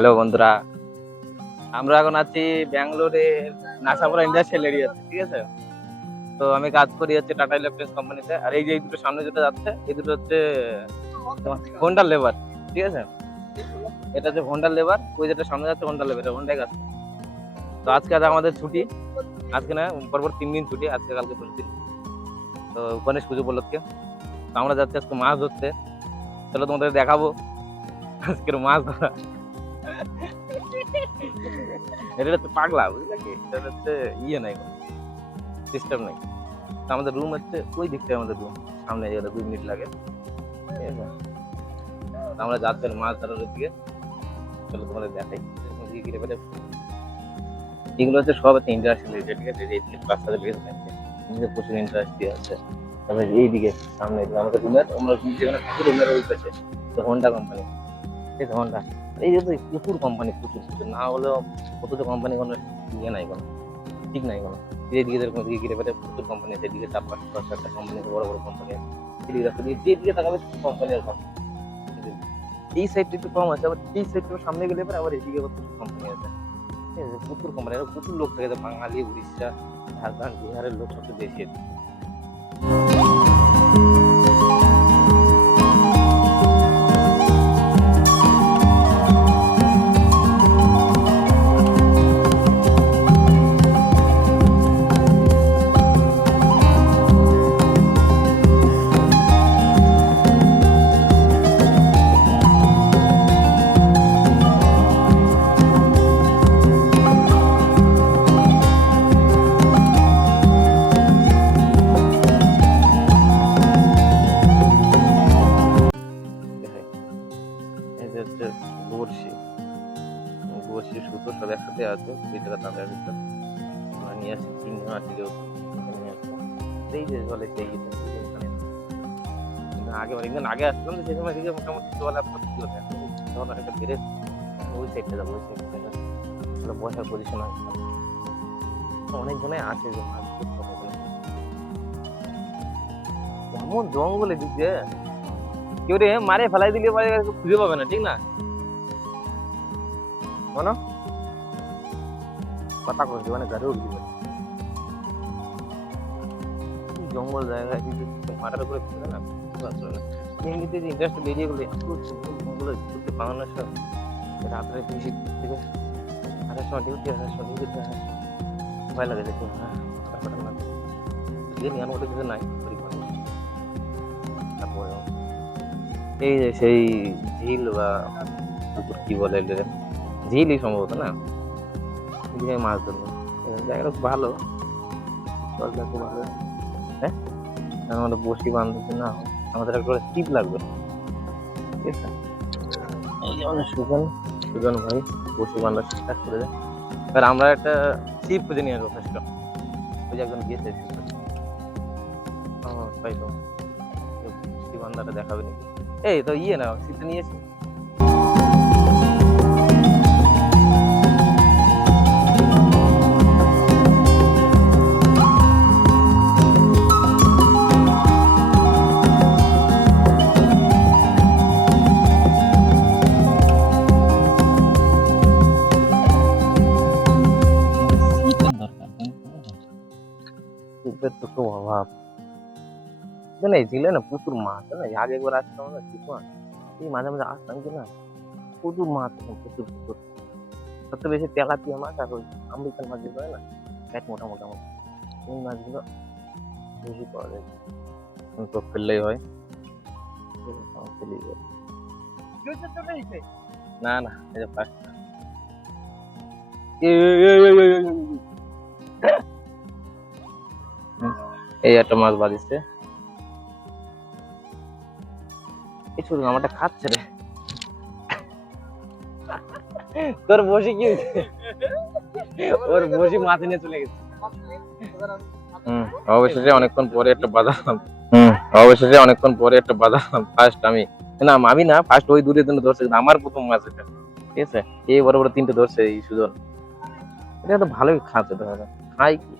Hello বন্ধুরা, আমরা এখন আছি ব্যাঙ্গালোরে নাসাপুরা ইন্ডাস্ট্রিয়াল এরিয়াতে, ঠিক আছে। তো আমি কাজ করি হচ্ছে টাটা ইলেকট্রনিক্স কোম্পানিতে। আর এই যে এই দুটো সামনে যেটা যাচ্ছে এই দুটো হচ্ছে হোন্ডার লেবার, ঠিক আছে। এটা হচ্ছে হোন্ডার লেবার, ওই যেটা সামনে যাচ্ছে হোন্ডার লেবার, হোন্ডাই কাজ। তো আজকে আমাদের ছুটি, আজকে না পরপর 3 দিন ছুটি, আজকে কালকে 2 দিন। তো গণেশ পুজো উপলক্ষে তো আমরা যাচ্ছি আজকে মাছ ধরতে। চলো তোমাদের দেখাবো আজকের মাছ ধরা। এটা হচ্ছে পাগলা, বুঝলে কি, এটা হচ্ছে ইয়ে নাই, কোনো সিস্টেম নাই। তো আমাদের রুম হচ্ছে ওই দিক থেকে, আমাদের রুম সামনে গেলে 2 মিনিট লাগে, ঠিক আছে। তো আমরা যাচ্ছি মাছ ধরার দিকে। চলো তোমাদের দেখাই এগুলো হচ্ছে সব হচ্ছে ইন্ডাস্ট্রিয়াল এরিয়া, ঠিক আছে। এই দিকে রাস্তাতে বেশ থাকছে, প্রচুর ইন্ডাস্ট্রি আছে। তারপরে এইদিকে সামনে আমাদের রুমের, আমরা যেখানে রুমের ওই পাশে তো হোন্ডা কোম্পানি, ঠিক আছে। হোন্ডা এই যে প্রচুর কোম্পানি, প্রচুর প্রচুর না হলেও কত কোম্পানি, কোনো ইয়ে নাই, কোনো ঠিক নাই কোনো। যেদিকে যেরকম দিকে ঘিরে ফেলে প্রচুর কোম্পানি আছে, এদিকে 4-5-10টা কোম্পানি, বড় বড় কোম্পানি আছে। এদিকে রাস্তা দিয়ে যেদিকে তাকাবে কোম্পানি আর কোম্পানি। এই সাইডটা একটু কম আছে, আবার এই সাইডটা সামনে গেলে পরে আবার এদিকে প্রচুর কোম্পানি আছে, ঠিক আছে। প্রচুর কোম্পানি, প্রচুর লোক থাকে, বাঙালি, উড়িষ্যা, ঝাড়খণ্ড, বিহারের লোক সবচেয়ে বেশি। বড়শি, বড়শি সুতো সব একসাথে আছে, 2 টাকা তাদের ভিতর আমরা নিয়ে আসি, 3 জন আছে কেউ নিয়ে আসছে। এই যে জলে সেই আগে অনেকদিন আগে আসলাম, সেই সময় দিকে মোটামুটি জল একটা ছিল, তখন একটা বেড়ে ওই সাইডটা যাবো, ওই সাইডটা বসার পজিশন আছে। অনেক জনে আছে যে মাছ এমন জঙ্গলে দিকে কেউ রে মারে ফেলাই দিলে পরে খুঁজে পাবে না, ঠিক না বলো। কথা করছি মানে ঘরে উঠবি জঙ্গল জায়গায় কিন্তু মাথার উপরে ফেলে না, এমনিতে যে ইন্ডাস্ট্রি বেরিয়ে গেলে জঙ্গলে ঘুরতে পাওয়ানো সব রাত্রে বেশি থেকে আসার সময় ডিউটি, আসার সময় ডিউটিতে ভয় লাগে, দেখি হ্যাঁ নিয়ার মধ্যে কিছু নাই। তারপরে এই যে সেই ঝিল বা পুকুর কি বলে, ঝিলই সম্ভবত না, মাছ ধরবো। জায়গাটা খুব ভালো, খুব ভালো। হ্যাঁ আমাদের বসি বাঁধতে না, আমাদের একটা টিপ লাগবে, ঠিক আছে। এই যে আমাদের সুজন ভাই বসি বাঁধা ঠিকঠাক করে দেয়। এবার আমরা একটা ছিপ খুঁজে নিয়ে আসবো ফার্স্ট। ওই যে একজন গিয়েছে তাই তো বসি বান্ধাটা দেখাবে নাকি। এই তো ইয়ে না, ছিপটা নিয়েছি। তো খুব অভাব, এই ঝিলে না প্রচুর মাছ, না আগে একবার আসতাম না কিছুমান, এই মাঝে মাঝে আসতাম কি না, প্রচুর মাছ, প্রচুর প্রচুর। সবচেয়ে বেশি তেলাপিয়া মাছ আর ওই আমেরিকান মাছ যেগুলো হয় না, পেট মোটা মোটা মোটা, এই মাছগুলো বেশি পাওয়া যায়। তো ফেললেই হয়, না না এই যে ফার্স্ট এই একটা মাছ বাঁধিছে, এই শুধু আমারটা খাচ্ছে রে। তোর বসি কি ওর বসি মাছ নিয়ে চলে গেছে। অবশেষে অনেকক্ষণ পরে একটা বাঁধালাম, অবশেষে অনেকক্ষণ পরে একটা বাঁধালাম। ফার্স্ট আমি না ফার্স্ট ওই দূরে জন্য ধরছে, আমার প্রথম মাছ এটা, ঠিক আছে। এই বড় বড় 3টে ধরছে এই সুজন, এটা তো ভালোই খাচ্ছে, খাই কি।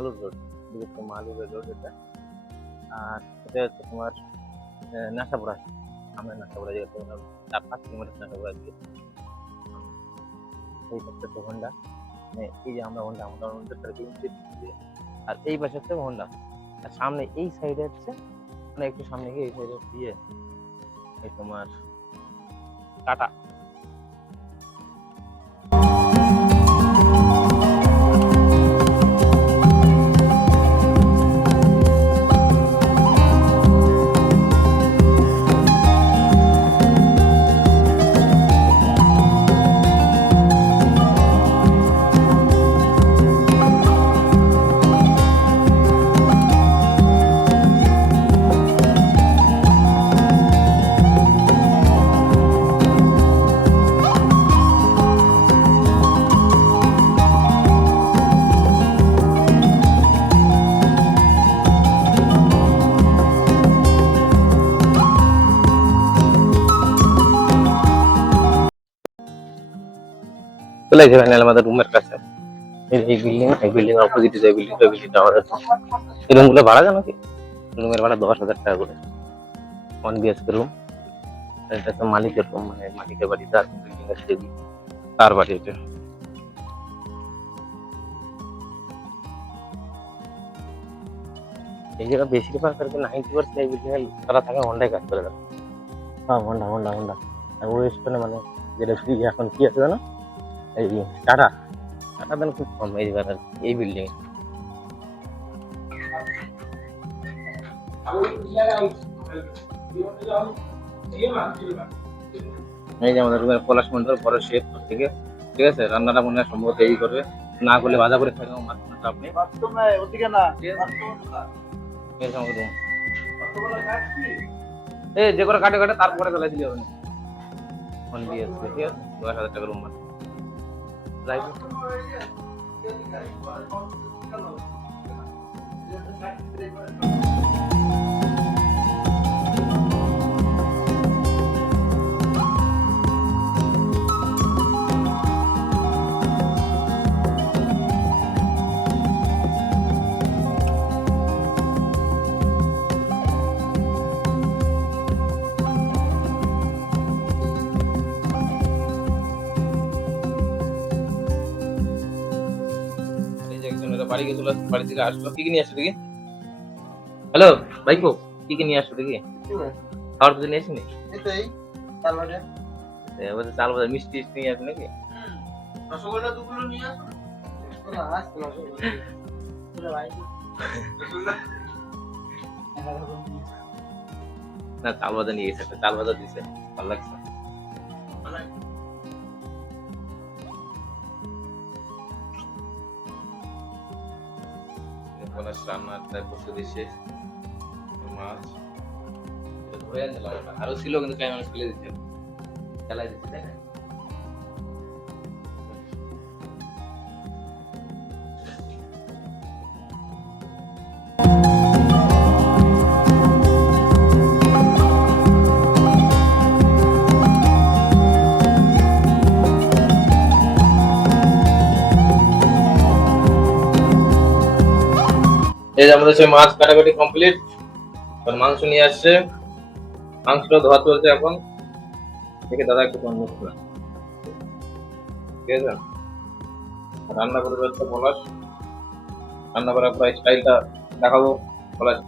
মালুর রোড, মালুরের রোড এটা। আর এটা হচ্ছে তোমার নাসাপুরা, আমরা নাসাপুরা যেটা 4-5 কিলোমিটার নাসাপুরা দিয়ে। এই পাশে হচ্ছে হোন্ডা, মানে এই যে আমরা হোন্ডা আর এই পাশে হচ্ছে হোন্ডা। আর সামনে এই সাইডে হচ্ছে, মানে একটু সামনে গিয়ে এই সাইডে দিয়ে এই তোমার টাটা। চলে এসে ফাইনাল আমাদের রুমের কাছে। এই বিল্ডিং এর অপোজিটে যে বিল্ডিংটা আমাদের। এই রুম গুলো ভাড়া জানো কি? রুমের ভাড়া 10,000 টাকা করে, 1 BHK রুম। এটা তো মালিকের রুম, মানে মালিকের বাড়ি, তার বিল্ডিং এর যে তার বাড়ি এটা। এই জায়গা বেশিরভাগ আর কি 90% এই বিল্ডিং এর তারা থাকে হোন্ডায় কাজ করে। হ্যাঁ, হোন্ডা হোন্ডা হোন্ডা। আর ওয়েস্টার্নে মানে যেটা ফ্রি এখন কি আছে জানো, এই টাটা। টাটা দাম খুব কম এই জায়গার এই বিল্ডিং। এই যে আমাদের রুমের পলাশ মন্ডল বড় শেফ থেকে, ঠিক আছে। রান্নাটা মনে হয় সম্ভবত এই করবে, না করলে ভাজা করে খাবে মাছ মাছ আপনি। এই যে আমাদের রুম, এই যে করে কাটে কাটে তারপরে ফেলাই দিলে হবে না। 1 BHK, ঠিক আছে, 10,000 টাকা রুম মানে। বাড়ি গেছিল, বাড়ি থেকে আসলো, কি কি নিয়ে আসলো দেখি। হ্যালো ভাইপো, কি কি নিয়ে আসলো দেখি? খাওয়ার কিছু নিয়ে আসিনি? চাল ভাজা মিষ্টি নিয়ে আসবে নাকি? না, চাল ভাজা নিয়ে এসেছে, চাল ভাজা দিছে, ভালো লাগছে। রান্নার প্রায় প্রস্তুতি শেষ। মাছ ধরে আনছিলাম, আরো ছিল কিন্তু টাইম আমি ফেলে দিচ্ছি, ফেলাই দিচ্ছি, তাই না? এই যে আমাদের সেই মাছ কাটাকাটি কমপ্লিট, মাংস নিয়ে আসছে, মাংসটা ধোয়া চলছে এখন। দেখে দাদা একটু কম মুখ না, ঠিক আছে। রান্না করবে হচ্ছে পলাশ, রান্না করার পর স্টাইলটা দেখাবো পলাশ।